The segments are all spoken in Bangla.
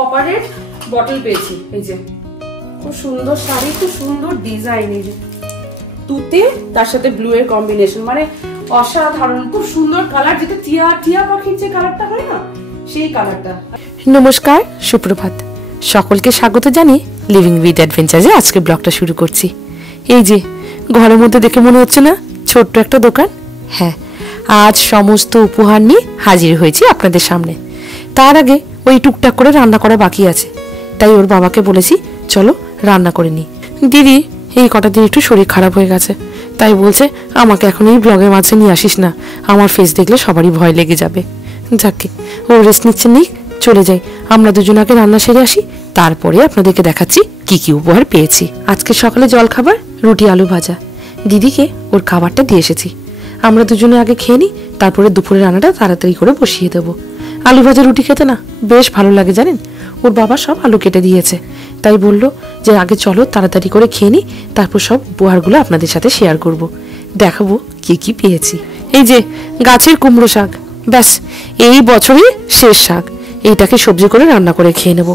কপারের বটল পেয়েছি। এই যে খুব সুন্দর শাড়ি, খুব সুন্দর ডিজাইন, এই যে তুতে তার সাথে ব্লু এর কম্বিনেশন, মানে অসাধারণ, খুব সুন্দর কালার, যেটা টিয়া টিয়া পাখির যে কালারটা হয় না সেই কালারটা। নমস্কার, সুপ্রভাত, সকলকে স্বাগত জানিয়ে লিভিং উইথ অ্যাডভেঞ্চারে আজকে ব্লগটা শুরু করছি। এই যে ঘরের মধ্যে দেখে মনে হচ্ছে না ছোট্ট একটা দোকান? হ্যাঁ, আজ সমস্ত উপহার নিয়ে হাজির হয়েছি আপনাদের সামনে। তার আগে ওই টুকটাক করে রান্না করা বাকি আছে, তাই ওর বাবাকে বলেছি চলো রান্না করে নিই। দিদি এই কটা দিন একটু শরীর খারাপ হয়ে গেছে, তাই বলছে আমাকে এখন এই ব্লগের মাঝে নিয়ে আসিস না, আমার ফেস দেখলে সবারই ভয় লেগে যাবে। যাকে ও রেস্ট নিচ্ছে, নিক, চলে যাই, আমরা দুজন আগে রান্না সেরে আসি, তারপরে আপনাদেরকে দেখাচ্ছি কি কি উপহার পেয়েছি। আজকে সকালে জল খাবার রুটি আলু ভাজা, দিদিকে ওর খাবারটা দিয়ে এসেছি। আমরা দুজনে আগে খেয়ে নিই, তারপরে দুপুরে রান্নাটা তাড়াতাড়ি করে বসিয়ে দেবো। আলু ভাজা রুটি খেতে না বেশ ভালো লাগে জানেন। ওর বাবা সব আলু কেটে দিয়েছে, তাই বললো যে আগে চলো তাড়াতাড়ি করে খেয়ে নিই, তারপর সব উপহারগুলো আপনাদের সাথে শেয়ার করব, দেখাবো কি কি পেয়েছি। এই যে গাছের কুমড়ো শাক, ব্যাস এই বছরই শেষ শাক, এইটাকে সবজি করে রান্না করে খেয়ে নেব,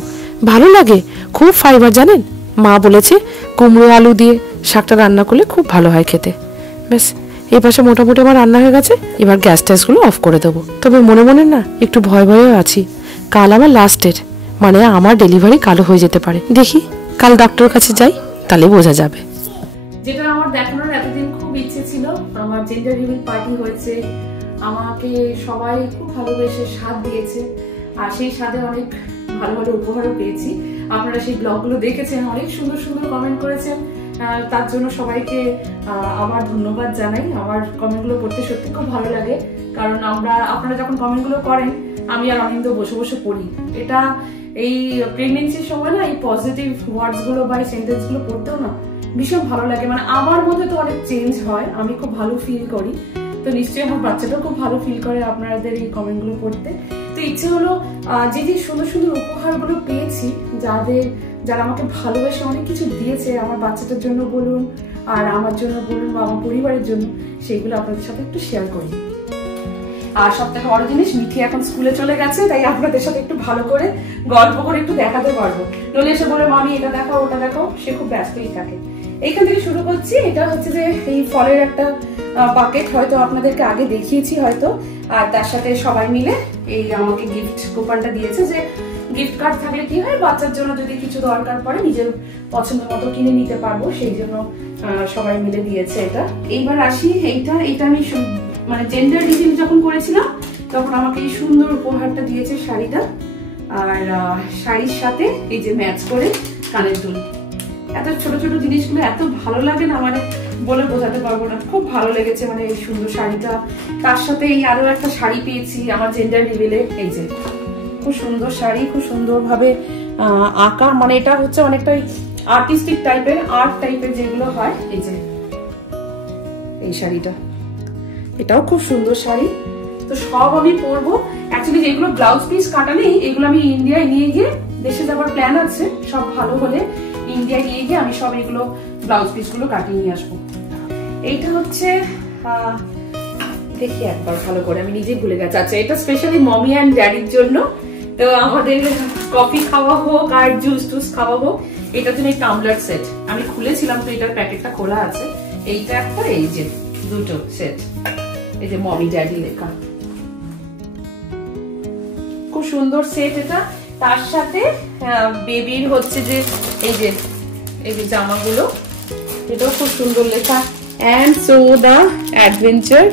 ভালো লাগে, খুব ফাইবার জানেন। মা বলেছে কুমড়ো আলু দিয়ে শাকটা রান্না করলে খুব ভালো হয় খেতে। ব্যাস এই পাশে মোটামুটি আমার রান্না হয়ে গেছে, এবার গ্যাস ট্যাসগুলো অফ করে দেবো। তবে মনে মনে না একটু ভয় ভয়ে আছি, কাল আমার লাস্ট ডেট, মানে আমার ডেলিভারি কালো হয়ে যেতে পারে। দেখি কাল ডক্টরের কাছে যাই, তাহলে বোঝা যাবে। যেটা আমার দেখানোর এতদিন খুব ইচ্ছে ছিল, আমার জেন্ডার রিভিল পার্টি হয়েছে, আমাকে সবাই খুব ভালোবেসে স্বাদ দিয়েছে, আর সেই স্বাদে অনেক ভালো ভালো উপহারও পেয়েছি। আপনারা সেই ব্লগগুলো দেখেছেন, অনেক সুন্দর সুন্দর কমেন্ট করেছেন, তার জন্য সবাইকে আমার ধন্যবাদ জানাই। আমার কমেন্টগুলো পড়তে সত্যি খুব ভালো লাগে, কারণ আপনারা যখন কমেন্টগুলো করেন আমি আর অনিন্দ বসে বসে পড়ি। এটা এই প্রেগনেন্সির সময় না এই পজিটিভ ওয়ার্ডস গুলো বা সেন্টেন্স গুলো পড়তেও না ভীষণ ভালো লাগে, মানে আমার মধ্যে তো অনেক চেঞ্জ হয়, আমি খুব ভালো ফিল করি, তো নিশ্চয়ই আমার বাচ্চাটাও খুব ভালো ফিল করে আপনাদের এই কমেন্ট গুলো পড়তে। তো ইচ্ছে হলো যে যে সুন্দর সুন্দর উপহারগুলো পেয়েছি, যারা আমাকে ভালোবেসে অনেক কিছু দিয়েছে, আমার বাচ্চাটার জন্য বলুন আর আমার জন্য বলুন বা আমার পরিবারের জন্য, সেইগুলো আপনাদের সাথে একটু শেয়ার করি। আর সব থেকে বড় জিনিস, মিঠি এখন স্কুলে চলে গেছে, তাই আপনাদের সাথে একটু ভালো করে গল্প করে একটু দেখাতে পারবো। নলে এসে বলে মামি এটা দেখাও ওটা দেখাও, সে খুব ব্যস্তই থাকে। এইখান থেকে শুরু করছি। এটা হচ্ছে যে এই ফলের একটা বাকেট, হয়তো আপনাদেরকে আগে দেখিয়েছি হয়তো, আর তার সাথে সবাই মিলে এই আমাকে গিফট কুপনটা দিয়েছে, যে গিফট কার্ড থাকলে কি হয়, বাচ্চার জন্য যদি কিছু দরকার পড়ে নিজের পছন্দ মতো কিনে নিতে পারবো, সেই জন্য সবাই মিলে দিয়েছে এটা। এইবার আসি, এইটা আমি মানে জেন্ডার রিভিল যখন করেছিলাম তখন আমাকে এই সুন্দর উপহারটা দিয়েছে শাড়িটা, আর শাড়ির সাথে এই যে ম্যাচ করে কানের দুল। এত ছোট ছোট জিনিসগুলো এত ভালো লাগে না, মানে বলে বোঝাতে পারবো না, খুব ভালো লেগেছে। মানে এই সুন্দর শাড়িটা, তার সাথে এই আরো একটা শাড়ি পেয়েছি আমার জেন্ডার রিভিলে, এই যে খুব সুন্দর শাড়ি, খুব সুন্দর ভাবে আঁকা, মানে এটা হচ্ছে অনেকটা আর্টিস্টিক টাইপের, আর্ট টাইপের যেগুলো হয়। এই যে এই শাড়িটা, এটাও খুব সুন্দর শাড়ি। তো সব আমি পরবো। অ্যাকচুয়ালি যেগুলো ব্লাউজ পিস কাটা নেই, এগুলো আমি ইন্ডিয়ায় নিয়ে গিয়ে, দেশে যাওয়ার প্ল্যান আছে, সব ভালো হলে ইন্ডিয়ায় নিয়ে গিয়ে আমি সব এগুলো ব্লাউজ পিস গুলো কাটিয়ে নিয়ে আসবো। এইটা হচ্ছে দেখি একবার ভালো করে, আমি নিজেই ভুলে গেছি। আচ্ছা, এটা স্পেশালি মমি অ্যান্ড ড্যাডির জন্য, তো আমাদের কফি খাওয়া হোক আর জুস টুস খাওয়া হোক, এটার জন্য এই টাম্বলার সেট আমি খুলেছিলাম, তো এটার প্যাকেটটা খোলা আছে। এইটা একটা, এই যে দুটো সেট, এই যে মমি ড্যাডি লেখা, খুব সুন্দর সেট এটা। তার সাথে বেবির হচ্ছে যে এই যে জামাগুলো, এটাও খুব সুন্দর লেখা, and so the adventure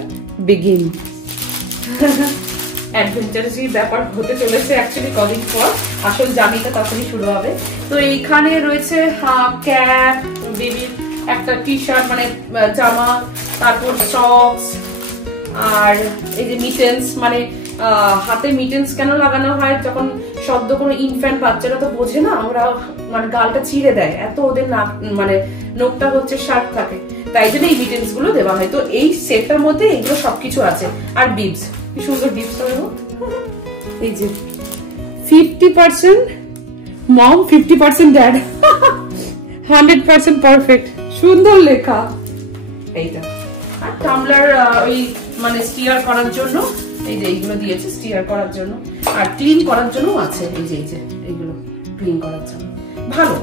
begin। অ্যাডভেঞ্চারাসই ব্যাপার হতে চলেছে অ্যাকচুয়ালি কদিন পর, আসল জার্নিটা তখনই শুরু হবে। তো এইখানে রয়েছে ক্যাপ, বেবির একটা টি শার্ট মানে জামা, তারপর সক্স, আর এই যে মিটেন্স, মানে হাতে মিটেন্স কেন লাগানো হয়, যখন সদ্য কোনো ইনফ্যান্ট বাচ্চারা তো বোঝে না, ওরা মানে গালটা ছিঁড়ে দেয়, এত ওদের নাক মানে নোকটা হচ্ছে শার্প থাকে, তাই জন্য এই মিটেন্স গুলো দেওয়া হয়। তো এই সেটটার মধ্যে এগুলো সবকিছু আছে, আর বিবস, কি সুন্দর বিবস হলো, এই যে 50% মম 50% ড্যাড, 100% পারফেক্ট, সুন্দর লেখা এইটা। আর টাম্বলার ওই মানে স্টিয়ার করার জন্য, এই যে এইগুলো দিয়েছে স্টিয়ার করার জন্য। আর ক্লিন করার জন্য আছে, এই যে এইগুলো ক্লিন করার জন্য ভালো।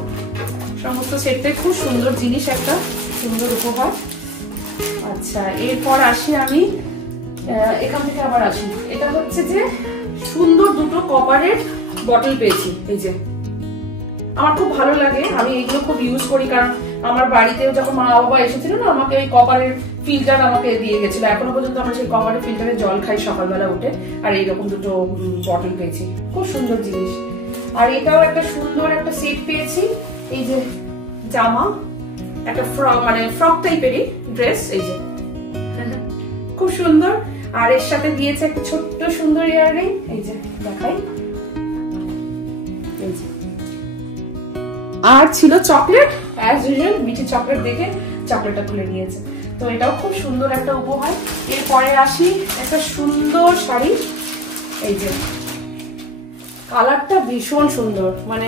সমস্ত সেটটাই খুব সুন্দর জিনিস, একটা সুন্দর উপহার। আচ্ছা, এরপর আসি আমি এখান থেকে আবার আসি। এটা হচ্ছে যে সুন্দর দুটো কপারের বটল পেয়েছি। এই যে আমার খুব ভালো লাগে, আমি এইগুলো খুব ইউজ করি, কারণ আমার বাড়িতেও যখন মা বাবা এসেছিল না, আমাকে ওই কপারের ফিল্টার আমাকে দিয়ে গেছিল। এখনো পর্যন্ত আমরা সেই কপারের ফিল্টারে জল খাই সকালবেলা উঠে। আর এইরকম দুটো বটল পেয়েছি, খুব সুন্দর জিনিস। আর এটাও একটা সুন্দর একটা সেট পেয়েছি। এই যে জামা, একটা ফ্রক, মানে ফ্রক টাইপেরই ড্রেস, এই যে খুব সুন্দর। আর এর সাথে দিয়েছে একটা ছোট্ট সুন্দর ইয়াররিং, এই যে দেখাই। এই যে আর ছিল chocolate, as usual Mithi chocolate দেখে চকলেটটা তুলে নিয়েছে। তো এটাও খুব সুন্দর একটা উপহার। এরপরে আসি একটা সুন্দর শাড়ি। এই যে কালারটা ভীষণ সুন্দর, মানে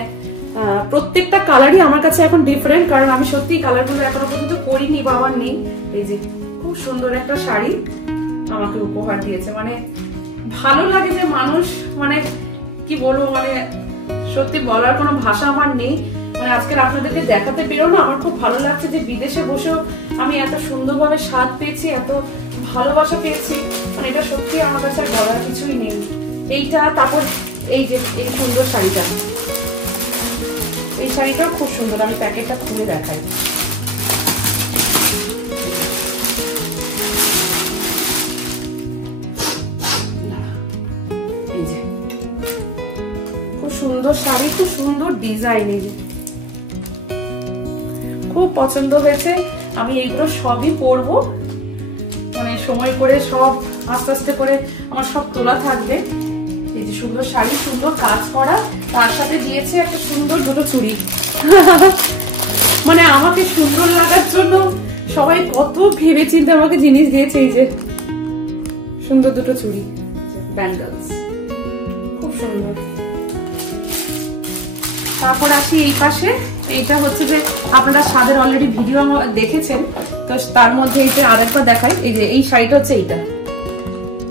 প্রত্যেকটা কালারই আমার কাছে এখন ডিফারেন্ট, কারণ আমি সত্যি কালারগুলো এখনো পর্যন্ত পরিনি বা আমার নেই। এই যে খুব সুন্দর একটা শাড়ি আমাকে উপহার দিয়েছে। মানে ভালো লাগে যে মানুষ, মানে কি বলবো, মানে সত্যি বলার কোনো ভাষা আমার নেই। মানে আজকে আপনাদেরকে দেখাতে পেরেও না আমার খুব ভালো লাগছে যে বিদেশে বসেও আমি এত সুন্দরভাবে স্বাদ পেয়েছি, এত ভালোবাসা পেয়েছি। মানে এটা সত্যি আমার কাছে আর বলার কিছুই নেই। এইটা, তারপর এই যে এই সুন্দর শাড়িটা, এই শাড়িটাও খুব সুন্দর। আমি প্যাকেটটা খুলে দেখাই। এই যে খুব সুন্দর শাড়ি, খুব সুন্দর ডিজাইন, এই যে খুব পছন্দ হয়েছে। আমি এইগুলো সবই পরবো, মানে সময় করে সব আস্তে আস্তে করে আমার সব তোলা থাকবে। এই যে সুন্দর শাড়ি, সুন্দর কাজ করা, তার সাথে দিয়েছে একটা সুন্দর দুটো চুড়ি। মানে আমাকে সুন্দর লাগার জন্য সবাই কত ভেবে চিন্তে আমাকে জিনিস দিয়েছে। এই যে সুন্দর দুটো চুড়ি, ব্যাঙ্গলস, খুব সুন্দর। তারপর আসি এই পাশে। এইটা হচ্ছে যে আপনারা স্বাদের অলরেডি ভিডিও দেখেছেন, তো তার মধ্যে এইটা আরেকবার দেখাই। এই যে এই শাড়িটা হচ্ছে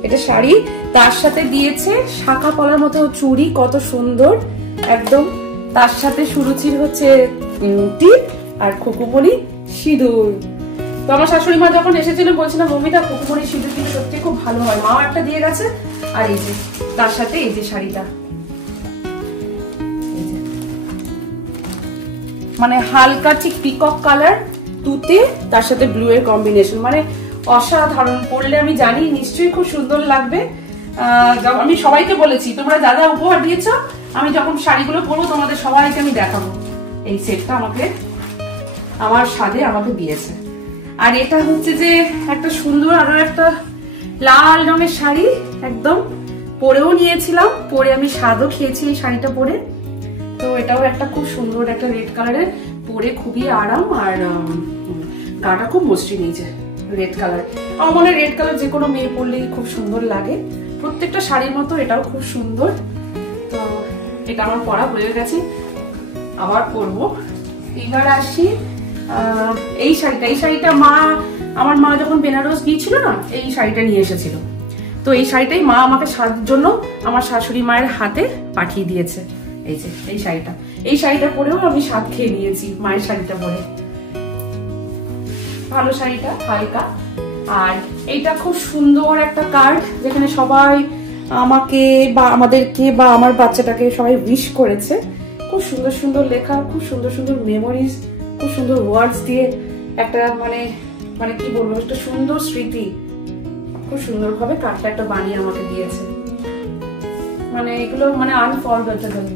এটা শাড়ি, তার সাথে দিয়েছে শাঁখা পলার মতো চুড়ি, কত সুন্দর একদম। তার সাথে সুরুচির হচ্ছে টিপ আর খুকুমণি সিঁদুর। তো আমার শাশুড়ি মা যখন এসেছিলেন বলছিলাম, মমিতা খুকুমণি সিঁদুর কিন্তু সত্যি খুব ভালো হয়, মাও একটা দিয়ে গেছে। আর এই যে তার সাথে এই যে শাড়িটা, মানে হালকা ঠিক পিকক কালার, তুতে, তার সাথে ব্লু এর কম্বিনেশন, মানে অসাধারণ। পরলে আমি জানি নিশ্চয়ই খুব সুন্দর লাগবে। আমি সবাইকে বলেছি, তোমরা যা যা উপহার দিয়েছো, আমি যখন শাড়িগুলো পরবো তোমাদের সবাইকে আমি দেখাবো। এই সেটটা আমাকে আমার স্বাদে আমাকে দিয়েছে। আর এটা হচ্ছে যে একটা সুন্দর আরো একটা লাল রঙের শাড়ি, একদম পরেও নিয়েছিলাম, পরে আমি স্বাদও খেয়েছি এই শাড়িটা পরে। তো এটাও একটা খুব সুন্দর একটা রেড কালারের, পরে খুবই আরাম, আর গাটা খুব মসৃণ। এই যে রেড কালার, আমার মনে হয় রেড কালার যে কোনো মেয়ে পরলেই খুব সুন্দর লাগে। প্রত্যেকটা শাড়ির মতো এটাও খুব সুন্দর। তো এটা আমার পরা হয়ে গেছে, আবার পরবো। এবার আসি এই শাড়িটা। এই শাড়িটা আমার মা যখন বেনারস গিয়েছিল না, এই শাড়িটা নিয়ে এসেছিল। তো এই শাড়িটাই মা আমাকে সাজার জন্য আমার শাশুড়ি মায়ের হাতে পাঠিয়ে দিয়েছে। এই যে এই শাড়িটা পরেও আমি স্বাদ খেয়ে নিয়েছি মায়ের শাড়িটা পরে। ভালো শাড়িটা, হালকা। আর এইটা খুব সুন্দর একটা কার্ড, যেখানে সবাই আমাকে বা আমাদেরকে বা আমার বাচ্চাটাকে সবাই উইশ করেছে। খুব সুন্দর সুন্দর লেখা, খুব সুন্দর সুন্দর মেমোরিজ, খুব সুন্দর ওয়ার্ডস দিয়ে একটা মানে কি বলবো, একটা সুন্দর স্মৃতি খুব সুন্দর ভাবে কার্ডটা একটা বানিয়ে আমাকে দিয়েছে। মানে এগুলো মানে আনফরগেটেবল।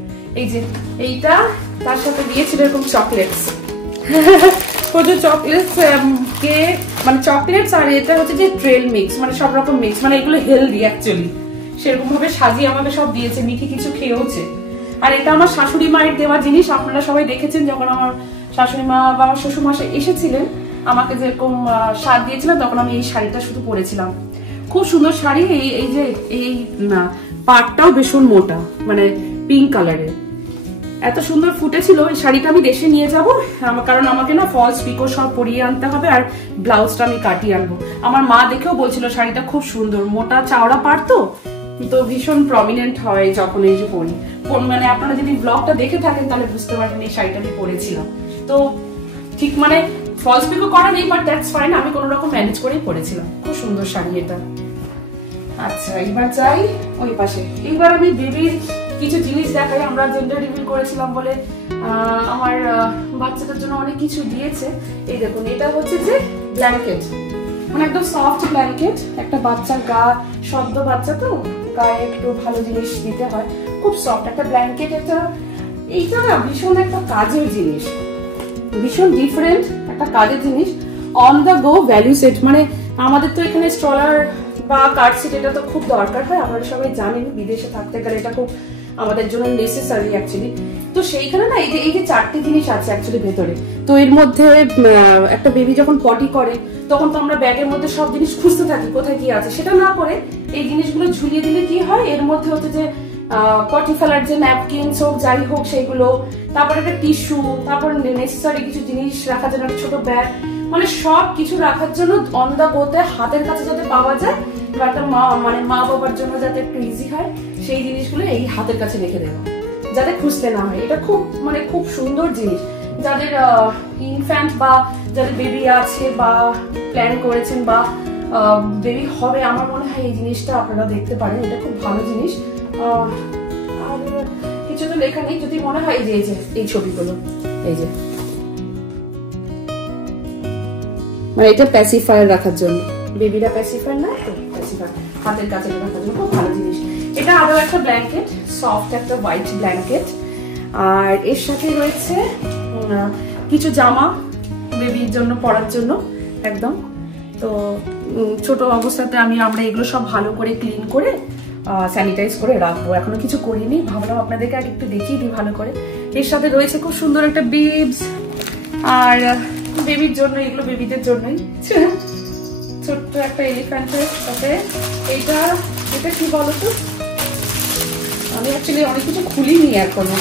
এই যে এইটা, তার সাথে দিয়েছিল এরকম চকলেটস, প্রচুর চকলেটস, কেক, মানে চকলেটস। আর এটা হচ্ছে যে ট্রেল মিক্স, মানে সব রকম মিক্স, মানে এগুলো হেলদি অ্যাকচুয়ালি। সেরকম ভাবে সাজিয়ে আমাকে সব দিয়েছে, মিঠি কিছু খেয়েওছে। আর এটা আমার শাশুড়ি মায়ের দেওয়া জিনিস। আপনারা সবাই দেখেছেন যখন আমার শাশুড়ি মা বা আমার শ্বশুর মশাই এসেছিলেন, আমাকে যেরকম স্বাদ দিয়েছিলেন, তখন আমি এই শাড়িটা শুধু পরেছিলাম। খুব সুন্দর শাড়ি। এই যে এই পাটটাও ভীষণ মোটা, মানে পিঙ্ক কালারের, এত সুন্দর ফুটেছিল। এই শাড়িটা আমি দেশে নিয়ে যাবো, কারণ আমাকে না ফলস পিকো সব পরিয়ে আনতে হবে, আর ব্লাউজটা আমি কাটিয়ে আনবো। আমার মা দেখেও বলছিল শাড়িটা খুব সুন্দর, মোটা চাওড়া পাট তো তো ভীষণ প্রমিনেন্ট হয় যখন এই যে পরি। মানে আপনারা যদি ব্লগটা দেখে থাকেন তাহলে বুঝতে পারবেন এই শাড়িটা আমি পরেছিলাম। তো ঠিক মানে ফলস পিকো করা নেই, বাট দ্যাটস ফাইন, আমি কোনো রকম ম্যানেজ করেই পরেছিলাম। খুব সুন্দর শাড়ি এটা। আচ্ছা এবার যাই ওই পাশে। এইবার আমি বেবির কিছু জিনিস দেখাই। আমরা জেন্ডার রিভিল করেছিলাম বলে আমার বাচ্চাটার জন্য অনেক কিছু দিয়েছে। এই দেখুন, এটা হচ্ছে যে ব্ল্যাঙ্কেট, মানে একদম সফট ব্ল্যাঙ্কেট। একটা বাচ্চার গা, সদ্য বাচ্চা তো গায়ে একটু ভালো জিনিস দিতে হয়। খুব সফট একটা ব্ল্যাঙ্কেট। এইটা না ভীষণ একটা কাজের জিনিস, ভীষণ ডিফারেন্ট একটা কাজের জিনিস। On the go value set, মানে আমাদের তো এখানে স্ট্রলার বা কার সিট এটা তো খুব দরকার হয়, আপনারা সবাই জানেন। বিদেশে থাকতে গেলে এটা খুব আমাদের জন্য নেসেসারি অ্যাকচুয়ালি। তো সেইখানে না এই যে চারটি জিনিস আছে অ্যাকচুয়ালি ভেতরে। তো এর মধ্যে একটা বেবি যখন পটি করে তখন তো আমরা ব্যাগের মধ্যে সব জিনিস খুঁজতে থাকি কোথায় কি আছে, সেটা না করে এই জিনিসগুলো ঝুলিয়ে দিলে কি হয়, এর মধ্যে হচ্ছে যে পটি ফেলার যে ন্যাপকিনস হোক যাই হোক সেইগুলো, তারপর একটা টিস্যু, তারপর নেসেসারি কিছু জিনিস রাখার জন্য একটা ছোট ব্যাগ, মানে সব কিছু রাখার জন্য অন দা গোতে হাতের কাছে যাতে পাওয়া যায়, বা একটা মানে মা বাবার জন্য যাতে একটু ইজি হয়, সেই জিনিসগুলো এই হাতের কাছে রেখে দেওয়া, যাতে খুঁজতে না হয়। এটা খুব মানে খুব সুন্দর জিনিস। যাদের ইনফ্যান্ট বা যাদের বেবি আছে বা প্ল্যান করেছেন বা বেবি হবে, আমার মনে হয় এই জিনিসটা আপনারা দেখতে পারেন। এটা খুব ভালো জিনিস। আর কিছু তো লেখা নেই, যদি মনে হয় যে এই ছবিগুলো, এই যে মানে এটা প্যাসিফায়ার রাখার জন্য, বেবিরা প্যাসিফায়ার না তো প্যাসিফায়ার হাতের কাছে রাখার জন্য খুব ভালো জিনিস। এটা আরো একটা ব্ল্যাঙ্কেট, সফট একটা হোয়াইট ব্ল্যাঙ্কেট। আর এর সাথে রয়েছে কিছু জামা বেবির জন্য পরার জন্য একদম। তো ছোট অবস্থাতে আমরা এগুলো সব ভালো করে ক্লিন করে স্যানিটাইজ করে রাখবো। এখনো কিছু করিনি, ভাবলাম আপনাদেরকে আগে একটু দেখিয়ে দিই ভালো করে। এর সাথে রয়েছে খুব সুন্দর একটা বিবস, আর বেবির জন্য, এগুলো বেবিদের জন্যই। ছোট্ট একটা এলিফ্যান্টের সাথে এটা কি বলতো, আমি অ্যাকচুয়ালি অনেক কিছু খুলিনি এখনো।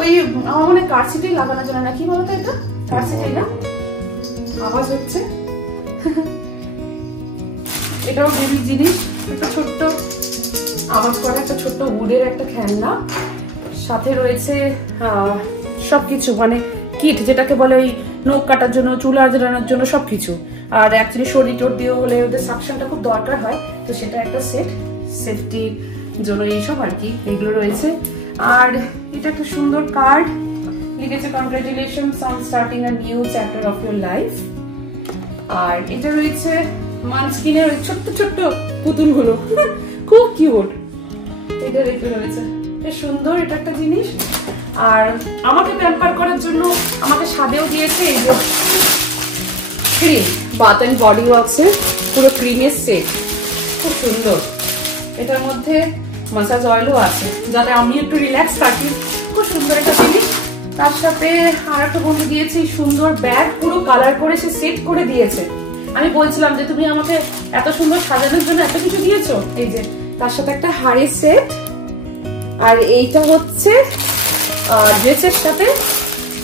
ওই আমার মনে কার সিটেই লাগানোর জন্য না, কি বলতো এটা কার সিটেই না, আওয়াজ হচ্ছে। এটাও বেবির জিনিস, একটা ছোট্ট আওয়াজ করে একটা ছোট্ট উডের একটা খেলনা। সাথে রয়েছে সবকিছু, মানে কিট যেটাকে বলে ওই নখ কাটার জন্য, চুল আঁচড়ানোর জন্য সবকিছু। আর অ্যাকচুয়ালি শরীর টোর দিয়ে হলে ওদের সাকশনটা খুব দরকার হয়, তো সেটা একটা সেট, সেফটির জন্য এইসব আর কি এগুলো রয়েছে। আর এটা একটা সুন্দর কার্ড, লিখেছে congratulations on starting a new chapter of your life. আর এটা রয়েছে মানস্কিনের ওই ছোট্ট ছোট্ট পুতুলগুলো, খুব কিউট। এটা রেখে রয়েছে, বেশ সুন্দর এটা একটা জিনিস। আর আমাকে প্যাম্পার করার জন্য আমাকে সাদেও দিয়েছে এই যে ক্রিম, বাথ অ্যান্ড বডি ওয়ার্কসের পুরো ক্রিমের সেট, খুব সুন্দর। এটার মধ্যে মাসাজ অয়েলও আছে যাতে আমি একটু রিল্যাক্স থাকি, খুব সুন্দর একটা জিনিস। তার সাথে আর একটা বন্ধু দিয়েছে সুন্দর ব্যাগ, পুরো কালার করে সে সেট করে দিয়েছে। আমি বলছিলাম যে তুমি আমাকে এত সুন্দর সাজানোর জন্য এত কিছু দিয়েছো, এই যে তার সাথে একটা হাড়ির সেট। আর এইটা হচ্ছে ড্রেসের সাথে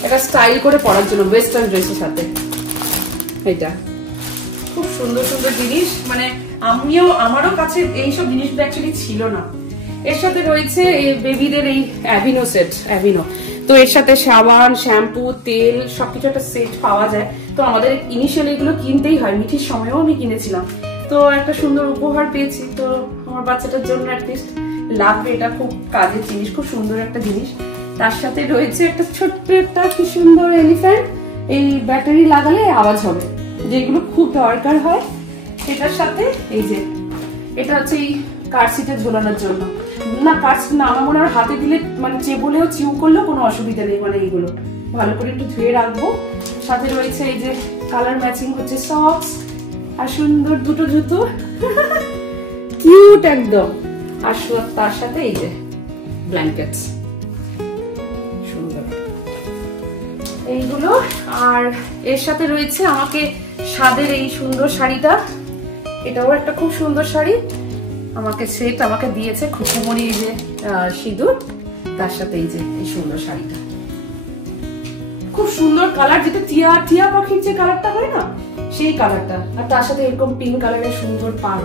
একটা স্টাইল করে পরার জন্য, ওয়েস্টার্ন ড্রেসের সাথে। এটা খুব সুন্দর সুন্দর জিনিস, মানে আমারও কাছে এইসব জিনিসগুলো অ্যাকচুয়ালি ছিল না। এর সাথে রয়েছে বেবিদের এই অ্যাভিনো সেট, অ্যাভিনো। তো এর সাথে সাবান, শ্যাম্পু, তেল সবকিছু একটা সেট পাওয়া যায়। তো আমাদের ইনিশিয়াল এগুলো কিনতেই হয়, মিঠির সময়ও আমি কিনেছিলাম। তো একটা সুন্দর উপহার পেয়েছি, তো আমার বাচ্চাটার জন্য অ্যাটলিস্ট লাগবে, এটা খুব কাজের জিনিস, খুব সুন্দর একটা জিনিস। তার সাথে রয়েছে একটা ছোট্ট একটা কি সুন্দর এলিফ্যান্ট, এই ব্যাটারি লাগালে আওয়াজ হবে, যেগুলো খুব দরকার হয়। এটার সাথে এই যে এটা হচ্ছে এই কার সিটে ঝোলানোর জন্য, না কার সিট না, আমার মনে হয় হাতে দিলে মানে চেবলেও চিউ করলেও কোনো অসুবিধা নেই, মানে এইগুলো ভালো করে একটু ধুয়ে রাখবো। সাথে রয়েছে এই যে কালার ম্যাচিং হচ্ছে সক্স, আর সুন্দর দুটো জুতো, কিউট একদম। আর তার সাথে এই যে ব্ল্যাঙ্কেটস, সুন্দর এইগুলো। আর এর সাথে রয়েছে আমাকে সাদের এই সুন্দর শাড়িটা, এটাও একটা খুব সুন্দর শাড়ি, আমাকে সেট আমাকে দিয়েছে খুকুমণি, এই যে সিঁদুর, তার সাথে এই যে এই সুন্দর শাড়িটা, খুব সুন্দর কালার, যেটা টিয়া টিয়া পাখির যে কালারটা হয় না সেই কালারটা, আর তার সাথে এরকম পিঙ্ক কালারের সুন্দর পাড়,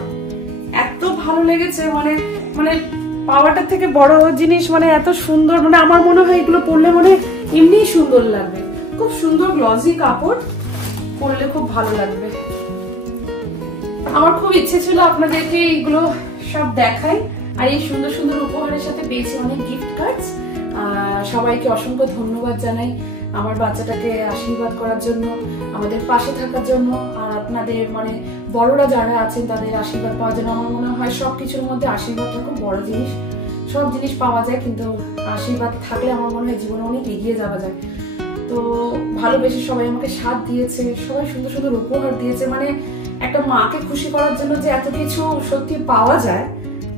এত ভালো লেগেছে। মানে মানে পাওয়াটার থেকে বড় জিনিস, মানে এত সুন্দর, মানে আমার মনে হয় এগুলো পরলে মানে এমনি সুন্দর লাগবে। খুব সুন্দর গ্লসি কাপড়, পরলে খুব ভালো লাগবে। আমার খুব ইচ্ছে ছিল আপনাদেরকে এইগুলো সব দেখাই, আর এই সুন্দর সুন্দর উপহারের সাথে পেয়েছি অনেক গিফট কার্ডস। সবাইকে অসংখ্য ধন্যবাদ জানাই আমার বাচ্চাটাকে আশীর্বাদ করার জন্য, আমাদের পাশে থাকার জন্য, আর আপনাদের মানে বড়রা যারা আছেন তাদের আশীর্বাদ পাওয়ার জন্য। আমার মনে হয় সবকিছুর মধ্যে আশীর্বাদটা খুব বড় জিনিস। সব জিনিস পাওয়া যায়, কিন্তু আশীর্বাদ থাকলে আমার মনে হয় জীবনে অনেক এগিয়ে যাওয়া যায়। তো ভালোবেসে সবাই আমাকে সাথ দিয়েছে, সবাই সুন্দর সুন্দর উপহার দিয়েছে। মানে একটা মাকে খুশি করার জন্য যে এত কিছু সত্যি পাওয়া যায়,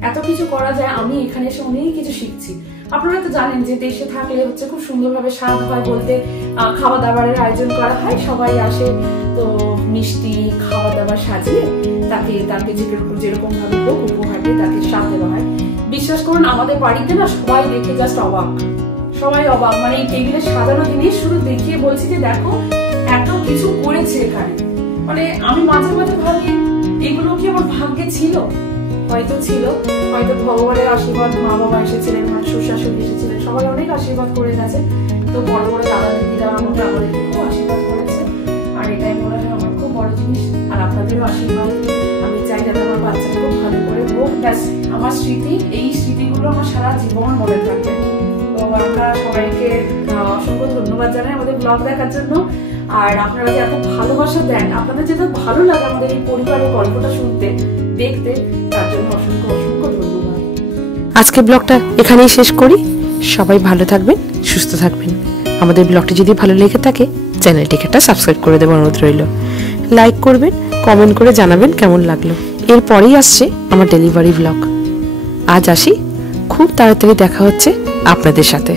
এত কিছু করা যায়, আমি এখানে এসে অনেক কিছু শিখছি। আপনারা তো জানেন যে দেশে থাকলে হচ্ছে খুব সুন্দরভাবে স্বাদ হয় বলতে খাওয়া দাওয়ারের আয়োজন করা হয়, সবাই আসে, তো মিষ্টি খাওয়া দাওয়া সাজিয়ে তাকে যেরকম ভাবে হোক উপহার দিয়ে তাকে স্বাদ দেওয়া হয়। বিশ্বাস করুন আমাদের বাড়িতে না সবাই দেখে জাস্ট অবাক, সবাই অবাক। মানে এই টেবিলে সাজানো জিনিস শুধু দেখিয়ে বলছি যে দেখো এত কিছু করেছে এখানে। মানে আমি মাঝে মাঝে ভাবি এগুলো কি আমার ভাগ্যে ছিল, হয়তো ছিল, হয়তো ভগবানের আশীর্বাদ, মা বাবা এসেছিলেন, শ্বশুর শাশুড়ি এসেছিলেন, সবাই অনেক আশীর্বাদ করে গেছে। তো বড় বড় দাদা দিদিরা আমাকে আমাদেরকে খুব আশীর্বাদ করেছে, আর এটাই মনে হয় আমার খুব বড় জিনিস। আর আপনাদেরও আশীর্বাদ, আমি চাই যাতে আমার বাচ্চা খুব ভালো করে হোক। ব্যাস আমার স্মৃতি, এই স্মৃতিগুলো আমার সারা জীবন মনে থাকবে। তো আমরা সবাইকে অসংখ্য ধন্যবাদ জানাই আমাদের ব্লগ দেখার জন্য। আর আপনারা যে এত ভালোবাসা দেন, আপনাদের যে এত ভালো লাগে আমাদের এই পরিবারের গল্পটা শুনতে দেখতে, তার জন্য অসংখ্য অসংখ্য ধন্যবাদ। আজকে ব্লগটা এখানেই শেষ করি। সবাই ভালো থাকবেন, সুস্থ থাকবেন। আমাদের ব্লগটি যদি ভালো লেগে থাকে চ্যানেলটিকে একটা সাবস্ক্রাইব করে দেওয়ার অনুরোধ রইল। লাইক করবেন, কমেন্ট করে জানাবেন কেমন লাগলো। এরপরেই আসছে আমার ডেলিভারি ব্লগ। আজ আসি, খুব তাড়াতাড়ি দেখা হচ্ছে আপনাদের সাথে।